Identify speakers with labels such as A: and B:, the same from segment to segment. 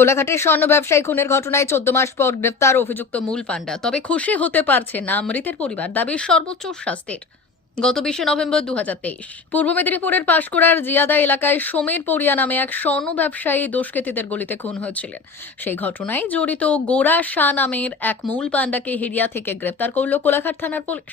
A: কোলাঘাটের স্বর্ণ ব্যবসায়ী খুনের ঘটনায় চোদ্দ মাস পর গ্রেপ্তার অভিযুক্ত মূল পাণ্ডা। তবে খুশি হতে পারছে না মৃতের পরিবার। দাবি সর্বোচ্চ শাস্তির। গত বিশে নভেম্বর দু পূর্ব মেদিনীপুরের পাঁশকুড়ার জিয়াদা এলাকায় সমীর পড়িয়া নামে এক স্বর্ণ ব্যবসায়ী দুষ্কৃতীদের গলিতে খুন হয়েছিলেন। সেই ঘটনায় জড়িত গোরা শাহ নামের এক মূল পাণ্ডাকে হেরিয়া থেকে গ্রেপ্তার করল কোলাঘাট থানার পুলিশ।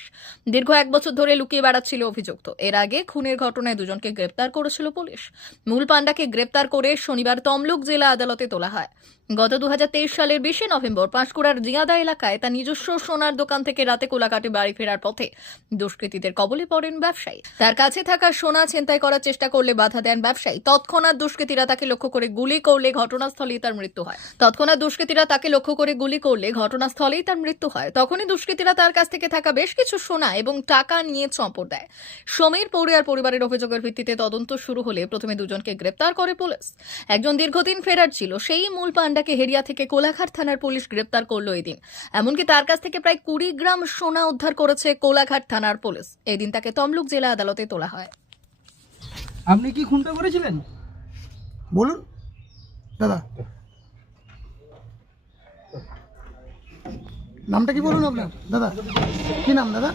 A: দীর্ঘ এক বছর ধরে লুকিয়ে বেড়াচ্ছিল অভিযুক্ত। এর আগে খুনের ঘটনায় দুজনকে গ্রেপ্তার করেছিল পুলিশ। মূল পাণ্ডাকে গ্রেপ্তার করে শনিবার তমলুক জেলা আদালতে তোলা হয়। গত দু হাজার তেইশ সালের বিশে নভেম্বর পাঁশকুড়ার জিয়াদা এলাকায় তার নিজস্ব সোনার দোকান থেকে রাতে কোলাঘাটে বাড়ি ফেরার পথে দুষ্কৃতীদের কবলে পড়েন ব্যবসায়ী। তার কাছে থাকা সোনা ছিনতাই করার চেষ্টা করলে বাধা দেন ব্যবসায়ী। তৎক্ষণাৎ দুষ্কৃতীরা তাকে লক্ষ্য করে গুলি করলে ঘটনাস্থলেই তার মৃত্যু হয়। তৎক্ষণাৎ দুষ্কৃতীরা তাকে লক্ষ্য করে গুলি করলে ঘটনাস্থলেই তার মৃত্যু হয়। তখনই দুষ্কৃতীরা তার কাছ থেকে থাকা বেশ কিছু সোনা এবং টাকা নিয়ে চম্পট দেয়। সমীর পৌরিয়ার পরিবারের অভিযোগের ভিত্তিতে তদন্ত শুরু হলে প্রথমে দুজনকে গ্রেপ্তার করে পুলিশ। একজন দীর্ঘদিন ফেরার ছিল, সেই মূল পাণ্ডাকে হেরিয়া থেকে কোলাঘাট থানার পুলিশ গ্রেপ্তার করল এদিন। এমনকি তার কাছ থেকে প্রায় কুড়ি গ্রাম সোনা উদ্ধার করেছে কোলাঘাট থানার পুলিশ। এদিন তাকে তমলুক জেলা আদালতে তোলা হয়।
B: আপনি কি খুনটা করেছিলেন?
C: বলুন। দাদা। নামটা কি বলুন আপনার? দাদা। কি নাম দাদা?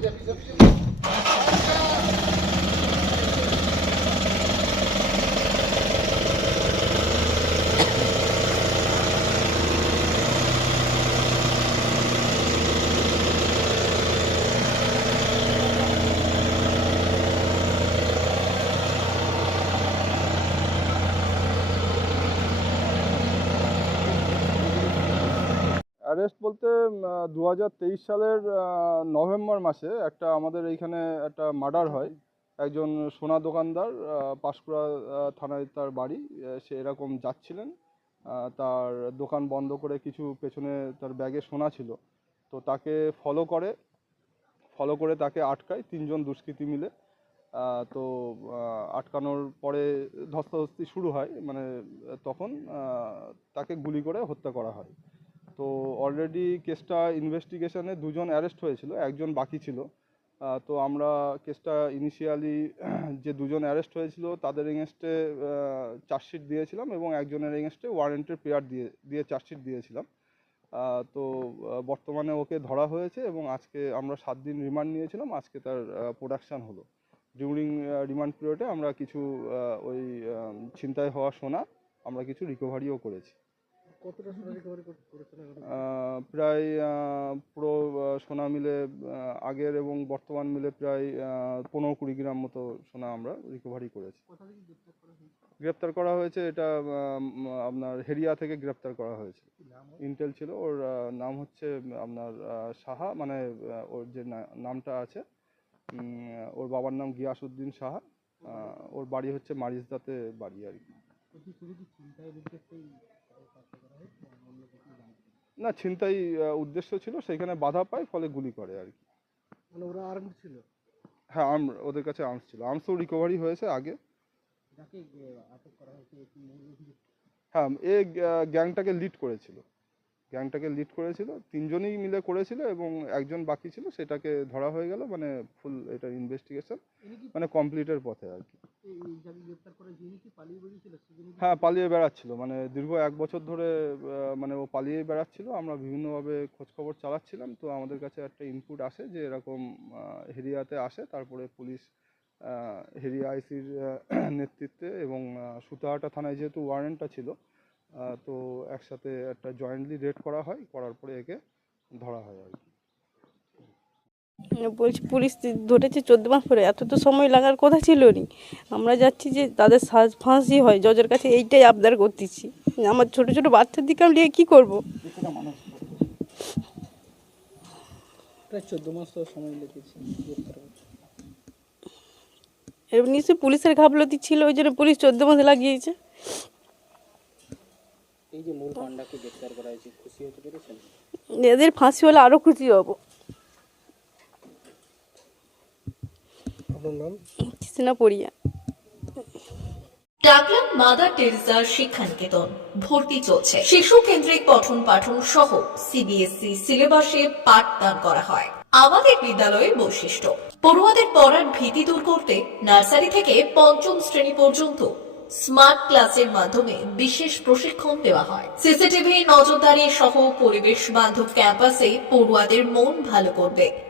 C: wieder, wieder, wieder.
D: অ্যারেস্ট বলতে দু হাজার তেইশ সালের নভেম্বর মাসে একটা আমাদের এইখানে একটা মার্ডার হয়। একজন সোনা দোকানদার পাঁশকুড়া থানায় তার বাড়ি সে এরকম যাচ্ছিলেন। তার দোকান বন্ধ করে কিছু পেছনে তার ব্যাগে সোনা ছিল। তো তাকে ফলো করে ফলো করে তাকে আটকায় তিনজন দুষ্কৃতী মিলে। তো আটকানোর পরে ধস্তাধস্তি শুরু হয়। মানে তখন তাকে গুলি করে হত্যা করা হয়। তো অলরেডি কেসটা ইনভেস্টিগেশনে দুজন অ্যারেস্ট হয়েছিল, একজন বাকি ছিল। তো আমরা কেসটা ইনিশিয়ালি যে দুজন অ্যারেস্ট হয়েছিল, তাদের এগেনস্টে চার্জশিট দিয়েছিলাম এবং একজনের এগেনস্টে ওয়ারেন্টের পেয়ার দিয়ে দিয়ে চার্জশিট দিয়েছিলাম। তো বর্তমানে ওকে ধরা হয়েছে এবং আজকে আমরা সাত দিন রিমান্ড নিয়েছিলাম, আজকে তার প্রোডাকশান হলো। ডিউরিং রিমান্ড পিরিয়ডে আমরা কিছু ওই ছিনতাই হওয়া সোনা, আমরা কিছু রিকভারিও করেছি। প্রায় পুরো সোনা মিলে আগের এবং বর্তমান মিলে প্রায় পনেরো কুড়ি গ্রাম মতো সোনা আমরা রিকভারি করেছি
B: গ্রেপ্তার করা হয়েছে?
D: এটা আপনার হেরিয়া থেকে গ্রেপ্তার করা হয়েছে? ইন্টেল ছিল ওর নাম হচ্ছে আপনার সাহা মানে ওর যে নামটা আছে ওর বাবার নাম গিয়াসউদ্দিন সাহা ওর বাড়ি হচ্ছে মারিজদাতে বাড়ি আর কি
B: না
D: ছিনতাই উদ্দেশ্য ছিল সেখানে বাধা পায় ফলে গুলি করে আর কি।
B: মানে ওরা আর্মড ছিল?
D: হ্যাঁ আর্ম ওদের কাছে আর্মস ছিল। আর্মসও রিকভারি হয়েছে আগে। হ্যাঁ এ গ্যাংটাকে লিড করেছিল। গ্যাংটাকে লিড করেছিল। তিনজনই মিলে করেছিল এবং একজন বাকি ছিল সেটাকে ধরা হয়ে গেল। মানে ফুল এটা ইনভেস্টিগেশন মানে কমপ্লিটের পথে আর কি। হ্যাঁ পালিয়ে বেড়াচ্ছিল। মানে দীর্ঘ এক বছর ধরে মানে ও পালিয়ে বেড়াচ্ছিল। আমরা বিভিন্নভাবে খোঁজখবর চালাচ্ছিলাম। তো আমাদের কাছে একটা ইনপুট আসে যে এরকম হেরিয়াতে আসে। তারপরে পুলিশ হেরিয়া আইসির নেতৃত্বে এবং সুতাহাটা থানায় যেহেতু ওয়ারেন্টটা ছিল তো একসাথে একটা জয়েন্টলি রেড করা হয়। করার পরে একে ধরা হয় আর কি।
E: বলছি পুলিশ ধরেছে চোদ্দ মাস পরে এত তো সময় লাগার কথা ছিল নি আমরা যাচ্ছি যে তাদের সাজ ফাঁসি হয় জজের কাছে এইটাই আবদার করতেছি। আমার ছোট ছোট বাচ্চার দিকে আমি নিয়ে কী করব?
B: প্রায় চোদ্দ মাস তো সময় লেগেছে
E: এর নিশ্চয়ই পুলিশের ঘাপলতি ছিল ওই জন্য পুলিশ চোদ্দ মাস লাগিয়েছে।
B: এই যে মূল পান্ডাকে গ্রেপ্তার করা হয়েছে খুশি হতে পেরেছেন?
E: এদের ফাঁসি হলে আরও খুশি হব।
B: আপনার নাম?
E: কৃষ্ণা পড়িয়া।
A: ডাকলাম মাদার টেরিজা শিক্ষানিকেতন। ভর্তি চলছে। শিশু কেন্দ্রিক পঠন পাঠন সহ সিবিএসই সিলেবাসে পাঠদান করা হয়।
F: আমাদের বিদ্যালয়ের বৈশিষ্ট্য। পড়ুয়াদের পড়ার ভীতি দূর করতে নার্সারি থেকে পঞ্চম শ্রেণি পর্যন্ত স্মার্ট ক্লাসের মাধ্যমে বিশেষ প্রশিক্ষণ দেওয়া হয়। সিসিটিভি নজরদারি সহ পরিবেশ বান্ধব ক্যাম্পাসে পড়ুয়াদের মন ভালো করবে।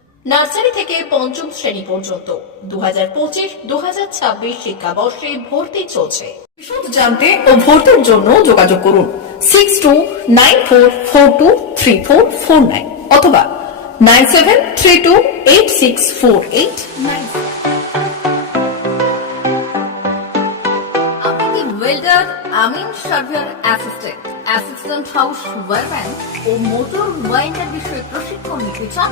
F: নার্সারি থেকে পঞ্চম শ্রেণি পর্যন্ত। দু হাজার পঁচিশ দু হাজার ছাব্বিশ শিক্ষাবর্ষে ভর্তি চলছে। বিশদ জানতে ও ভর্তির জন্য যোগাযোগ করুন six two nine four four two three four four nine অথবা nine seven three two eight six four eight nine আপনি welder amin surveyor assistant assistant house wireman ও মোটর ওয়াইন্ডার বিষয়ে প্রশিক্ষণ নিতে চান?